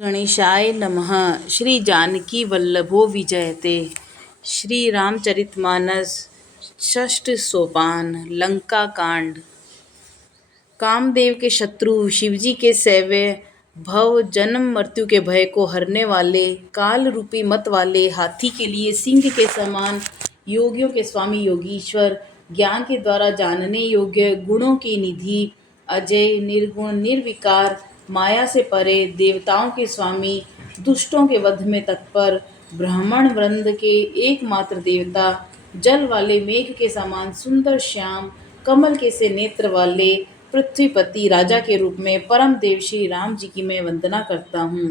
गणेशाय नमः। श्री जानकी वल्लभो विजयते। श्री रामचरितमानस षष्ठ सोपान लंका कांड। कामदेव के शत्रु शिवजी के सेव्य भव जन्म मृत्यु के भय को हरने वाले काल रूपी मत वाले हाथी के लिए सिंह के समान योगियों के स्वामी योगीश्वर ज्ञान के द्वारा जानने योग्य गुणों की निधि अजय निर्गुण निर्विकार माया से परे देवताओं के स्वामी दुष्टों के वध में तत्पर ब्राह्मण वृंद के एकमात्र देवता जल वाले मेघ के समान सुंदर श्याम कमल के से नेत्र वाले पृथ्वीपति राजा के रूप में परम देव श्री राम जी की मैं वंदना करता हूँ।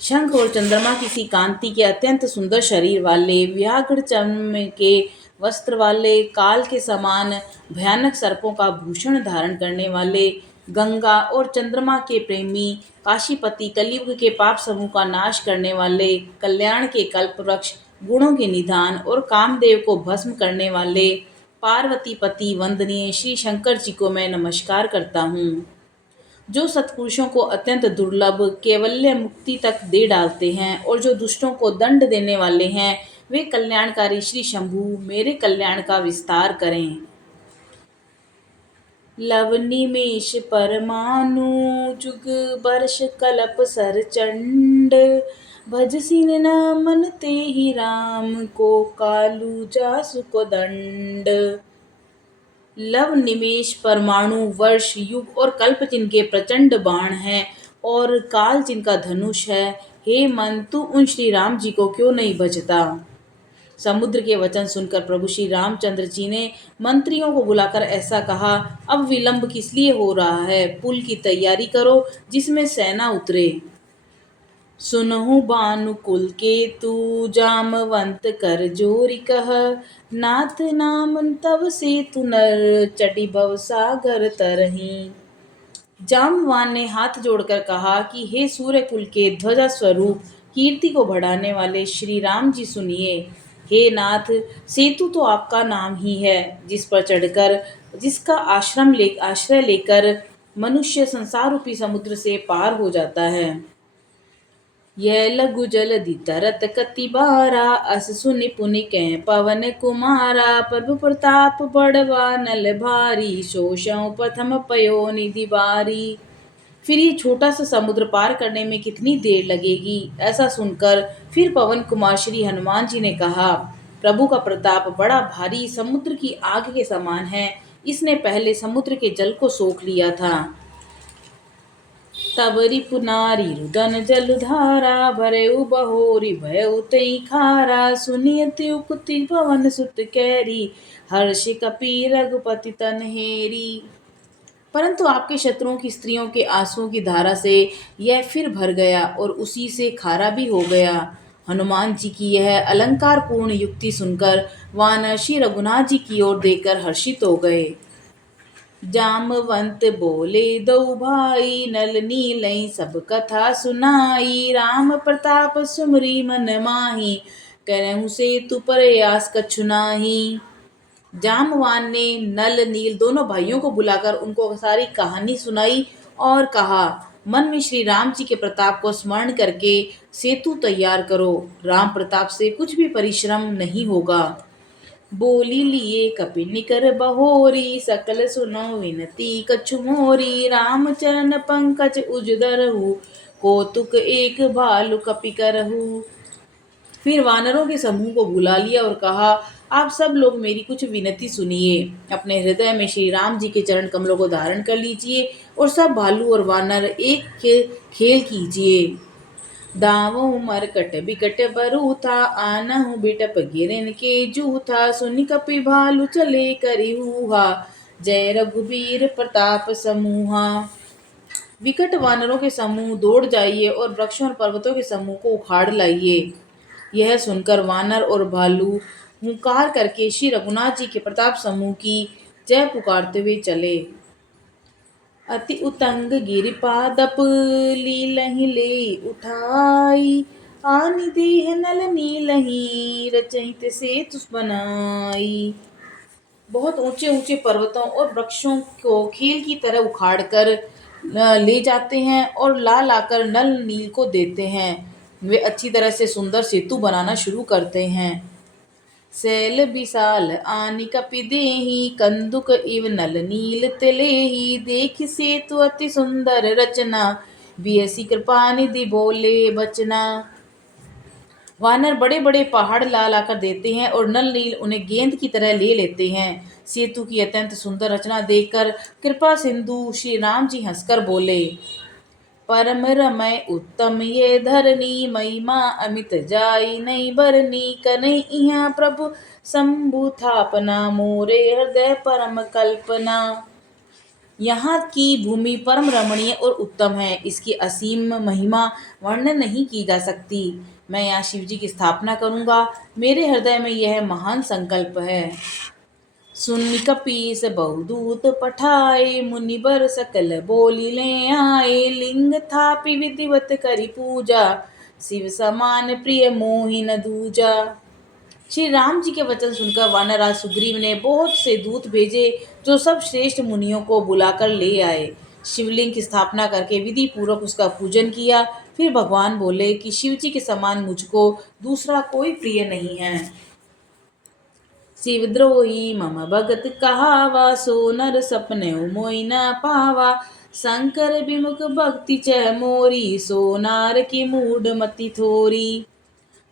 शंख और चंद्रमा किसी कांति के अत्यंत सुंदर शरीर वाले व्याघ्र चर्म के वस्त्र वाले काल के समान भयानक सर्पों का भूषण धारण करने वाले गंगा और चंद्रमा के प्रेमी काशीपति कलियुग के पाप समूह का नाश करने वाले कल्याण के कल्प वृक्ष गुणों के निधान और कामदेव को भस्म करने वाले पार्वती पति वंदनीय श्री शंकर जी को मैं नमस्कार करता हूँ, जो सत्पुरुषों को अत्यंत दुर्लभ कैवल्य मुक्ति तक दे डालते हैं और जो दुष्टों को दंड देने वाले हैं, वे कल्याणकारी श्री शंभु मेरे कल्याण का विस्तार करें। लव निमेष परमाणु जुग वर्ष कल्प सर चंड भज सिन न मन ते ही राम को कालू जासु को दंड। लव निमेष परमाणु वर्ष युग और कल्प जिनके प्रचंड बाण हैं और काल जिनका धनुष है, हे मन तू उन श्री राम जी को क्यों नहीं भजता। समुद्र के वचन सुनकर प्रभु श्री रामचंद्र जी ने मंत्रियों को बुलाकर ऐसा कहा, अब विलंब किस लिए हो रहा है, पुल की तैयारी करो जिसमें सेना उतरे। सुनहु बानुकुल के तू जामवंत कर जोरी कह, नाथ नाम तब से तु नर चढ़ी भव सागर तरही। जामवान ने हाथ जोड़कर कहा कि हे सूर्य कुल के ध्वजा स्वरूप कीर्ति को बढ़ाने वाले श्री राम जी सुनिए। हे नाथ, सेतु तो आपका नाम ही है, जिस पर चढ़कर जिसका आश्रय लेकर मनुष्य संसार रूपी समुद्र से पार हो जाता है। यह लघु जलधि तरत कति बारा, अस सुनि पुनि कह पवन कुमारा। प्रभु प्रताप बड़वा नल भारी, शोषौ प्रथम पयो निधि बारी। फिर ये छोटा सा समुद्र पार करने में कितनी देर लगेगी। ऐसा सुनकर फिर पवन कुमार श्री हनुमान जी ने कहा, प्रभु का प्रताप बड़ा भारी समुद्र की आग के समान है, इसने पहले समुद्र के जल को सोख लिया था। तब रिपु नारी रुदन जलधारा, भरेउ बहोरी भयउ तई खारा। सुनियति उक्ति पवन सुत कैरी, हर्ष कपि रघुपति तनहेरी। परंतु आपके शत्रुओं की स्त्रियों के आंसुओं की धारा से यह फिर भर गया और उसी से खारा भी हो गया। हनुमान जी की यह अलंकार पूर्ण युक्ति सुनकर वानर श्री रघुनाथ जी की ओर देखकर हर्षित हो गए। जामवंत बोले दो भाई, नल नीलई सब कथा सुनाई। राम प्रताप सुमरी मन माही, करहु सेतु प्रयास कछु नाही। जामवान ने नल नील दोनों भाइयों को बुलाकर उनको सारी कहानी सुनाई और कहा, मन में श्री राम जी के प्रताप को स्मरण करके सेतु तैयार करो, राम प्रताप से कुछ भी परिश्रम नहीं होगा। बोली लिए कपि निकर बहोरी, सकल सुनो विनती कछु मोरी। राम चरण पंकज उजदरहु, कौतुक एक भालु कपि करहु। फिर वानरों के समूह को बुला लिया और कहा, आप सब लोग मेरी कुछ विनती सुनिए। अपने हृदय में श्री राम जी के चरण कमलों को धारण कर लीजिए और सब भालू और वानर एक खेल कीजिए। दावों मरकट बिकट बरू था, आनहु बिटप गिरन के जू था। सुनि कपि भालू चले करि हुआ, जय रघुबीर प्रताप समूहा। विकट वानरों के समूह दौड़ जाइए और वृक्षों और पर्वतों के समूह को उखाड़ लाइए। यह सुनकर वानर और भालू हुंकार करके श्री रघुनाथ जी के प्रताप समूह की जय पुकारते हुए चले। अति उतंग गिरिपादप लीलहि ले उठाई, आनि देह नल नीलहि रचहित सेतु बनाई। बहुत ऊंचे ऊंचे पर्वतों और वृक्षों को खेल की तरह उखाड़कर ले जाते हैं और ला लाकर नल नील को देते हैं। वे अच्छी तरह से सुंदर सेतु बनाना शुरू करते हैं। सैल विशाल आनि कपि देहि कंदुक इव नल नील तिलेहि देख सेतु अति सुंदर रचना बियसी कृपा निधि बोले बचना। वानर बड़े बड़े पहाड़ ला लाकर देते हैं और नल नील उन्हें गेंद की तरह ले लेते हैं। सेतु की अत्यंत सुंदर रचना देखकर कृपा सिंधु श्री राम जी हंसकर बोले, परम रमय उत्तम ये धरनी महिमा अमित जाई नहीं बरनी कन्हई इहाँ प्रभु शंभु थापना मोरे हृदय परम कल्पना। यहाँ की भूमि परम रमणीय और उत्तम है, इसकी असीम महिमा वर्णन नहीं की जा सकती। मैं यहाँ शिव जी की स्थापना करूँगा, मेरे हृदय में यह महान संकल्प है। सुन कपीस बहुदूत पठाए मुनिबर सकल बोली ले आए लिंग थापि विधिवत करी पूजा शिव समान प्रिय मोहि न दूजा। श्री राम जी के वचन सुनकर वानरराज सुग्रीव ने बहुत से दूत भेजे जो सब श्रेष्ठ मुनियों को बुलाकर ले आए। शिवलिंग की स्थापना करके विधि पूर्वक उसका पूजन किया। फिर भगवान बोले कि शिव जी के समान मुझको दूसरा कोई प्रिय नहीं है। शिवद्रोही मम भगत कहावा सो नर सपने मोई न पावा शंकर विमुख भक्ति चह मोरी सो नार की मूड मति थोरी।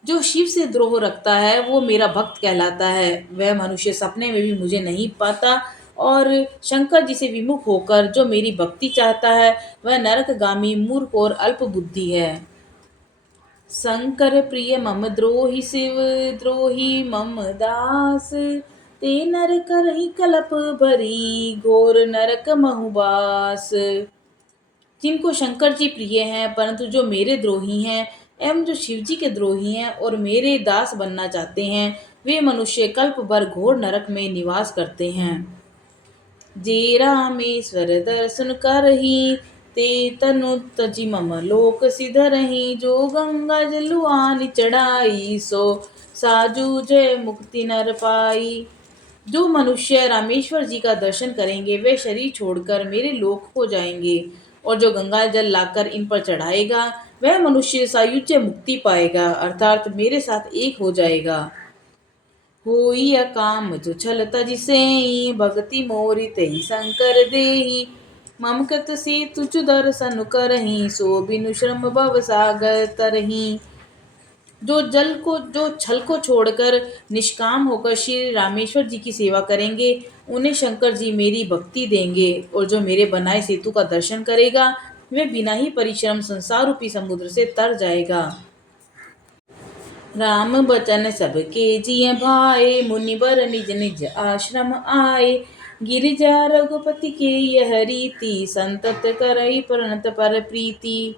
जो शिव से द्रोह रखता है वो मेरा भक्त कहलाता है। वह मनुष्य सपने में भी मुझे नहीं पाता और शंकर जी से विमुख होकर जो मेरी भक्ति चाहता है वह नरकगामी मूर्ख और अल्प बुद्धि है। शंकर प्रिय मम द्रोही शिव द्रोही मम दास ते नर करहि कलप भरी घोर नरक महुबास। जिनको शंकर जी प्रिय हैं परंतु जो मेरे द्रोही हैं एवं जो शिव जी के द्रोही हैं और मेरे दास बनना चाहते हैं वे मनुष्य कल्प भर घोर नरक में निवास करते हैं। जे रामेश्वर दर्शन करही ते तनु तजि मम लोक सिधरही जो गंगा जलुआन चढ़ाई सो साजू जय मुक्ति नर पाई। जो मनुष्य रामेश्वर जी का दर्शन करेंगे वे शरीर छोड़कर मेरे लोक को जाएंगे और जो गंगा जल लाकर इन पर चढ़ाएगा वह मनुष्य सायुज्य मुक्ति पाएगा अर्थात मेरे साथ एक हो जाएगा। होई अकाम जो छल तज सेई भक्ति मोरि तेहि शंकर देहि मम कृत से तुझ दर्शन करही सो बिनु श्रम भव सागर तरही। जो छल को छोड़कर निष्काम होकर श्री रामेश्वर जी की सेवा करेंगे उन्हें शंकर जी मेरी भक्ति देंगे और जो मेरे बनाए सेतु का दर्शन करेगा वे बिना ही परिश्रम संसार रूपी समुद्र से तर जाएगा। राम बचन सबके जिय भाए मुनिवर निज निज आश्रम आए गिरिजा रघुपति के यह रीति संतत करई प्रणत पर प्रीति।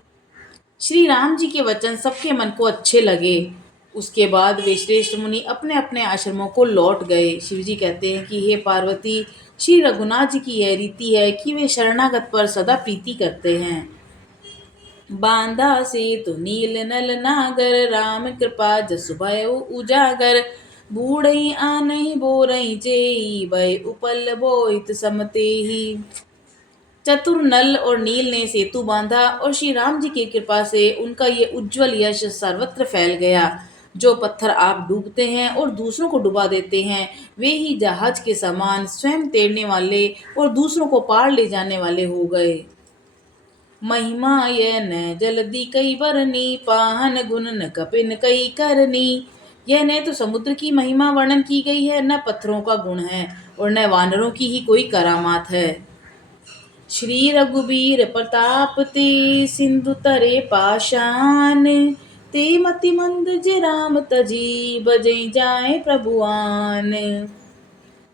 श्री राम जी के वचन सबके मन को अच्छे लगे। उसके बाद वे श्रेष्ठ मुनि अपने अपने आश्रमों को लौट गए। शिव जी कहते हैं कि हे पार्वती, श्री रघुनाथ जी की यह रीति है कि वे शरणागत पर सदा प्रीति करते हैं। बांधा से तो नील नल नागर राम कृपा जसु भयो उजागर बूढ़ई आनई बोरई जेई भय उपल बोहित समतेहि। चतुर नल और नील ने सेतु बांधा और श्री राम जी की कृपा से उनका ये उज्जवल यश सर्वत्र फैल गया। जो पत्थर आप डूबते हैं और दूसरों को डुबा देते हैं वे ही जहाज के समान स्वयं तैरने वाले और दूसरों को पार ले जाने वाले हो गए। महिमा यह न जल्दी कई बरनी पाहन गुण न कपिन कई करनी। यह न तो समुद्र की महिमा वर्णन की गई है न पत्थरों का गुण है और न वानरों की ही कोई करामात है। श्री रघुबीर प्रताप ते सिंधु तरे पाषाण ते मति मंद जे राम तजी बजे जाए प्रभुआन।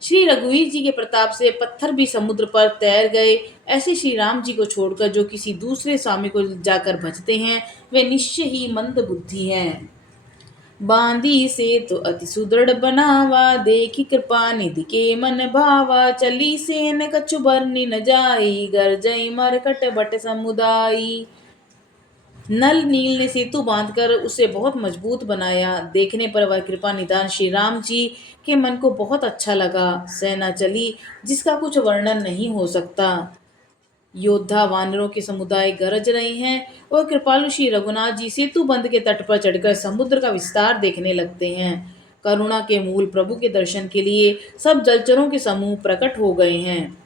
श्री रघुवीर जी के प्रताप से पत्थर भी समुद्र पर तैर गए। ऐसे श्री राम जी को छोड़कर जो किसी दूसरे स्वामी को जाकर भजते हैं वे निश्चय ही मंद बुद्धि हैं। बांधी से तो अति सुदृढ़ बनावा देखी कृपा निधि के मन भावा चली से न कछु बरनी न जाई गरजई मरकट बट समुदाई। नल नील ने सेतु बांधकर उसे बहुत मजबूत बनाया। देखने पर वह कृपा निधान श्री राम जी के मन को बहुत अच्छा लगा। सेना चली जिसका कुछ वर्णन नहीं हो सकता। योद्धा वानरों के समुदाय गरज रहे हैं और कृपालु श्री रघुनाथ जी सेतु बंध के तट पर चढ़कर समुद्र का विस्तार देखने लगते हैं। करुणा के मूल प्रभु के दर्शन के लिए सब जलचरों के समूह प्रकट हो गए हैं।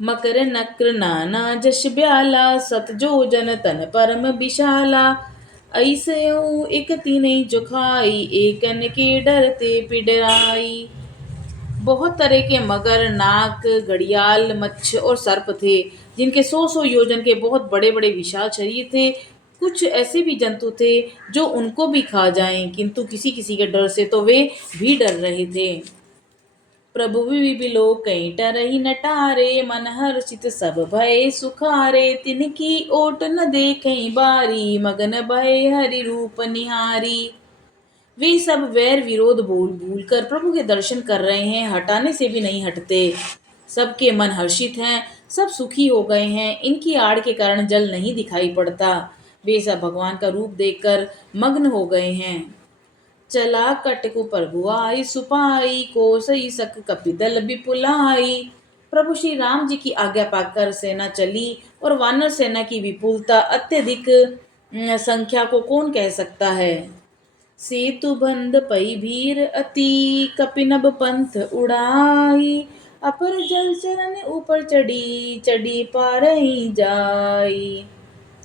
मकर नक्र नाना जश ब्याला सत जो जन तन परम विशाला। ऐसे एक तीनई जुखाई एकन के डरते पिडराई। बहुत तरह के मगर, नाग, घड़ियाल, मच्छ और सर्प थे, जिनके सौ सौ योजन के बहुत बड़े बड़े विशाल शरीर थे। कुछ ऐसे भी जंतु थे जो उनको भी खा जाएं, किंतु किसी किसी के डर से तो वे भी डर रहे थे। प्रभु बिलो कहीं टरही नटारे, मन हर्षित सब भय सुखारे। तिनकी ओट न देखई बारी, मगन भय हरि रूप निहारी। वे सब वैर विरोध भूल भूल कर प्रभु के दर्शन कर रहे हैं, हटाने से भी नहीं हटते। सबके मन हर्षित हैं, सब सुखी हो गए हैं। इनकी आड़ के कारण जल नहीं दिखाई पड़ता। वे सब भगवान का रूप देखकर मग्न हो गए हैं। चला कटकु प्रभु आई सुपाई, को सही सक कपिदल विपुलाई। प्रभु श्री राम जी की आज्ञा पाकर सेना चली, और वानर सेना की विपुलता अत्यधिक संख्या को कौन कह सकता है। सेतु बंद पई भीर अति, कपिनब पंथ उड़ाई। अपर जल चरण ऊपर चढ़ी, चढ़ी पारही जाई।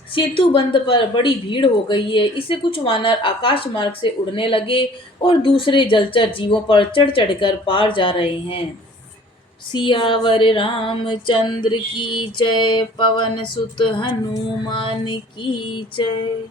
सेतु बंद पर बड़ी भीड़ हो गई है, इससे कुछ वानर आकाश मार्ग से उड़ने लगे और दूसरे जलचर जीवों पर चढ़ चढ़कर पार जा रहे हैं। सियावर रामचंद्र की जय, पवन सुत हनुमान की जय।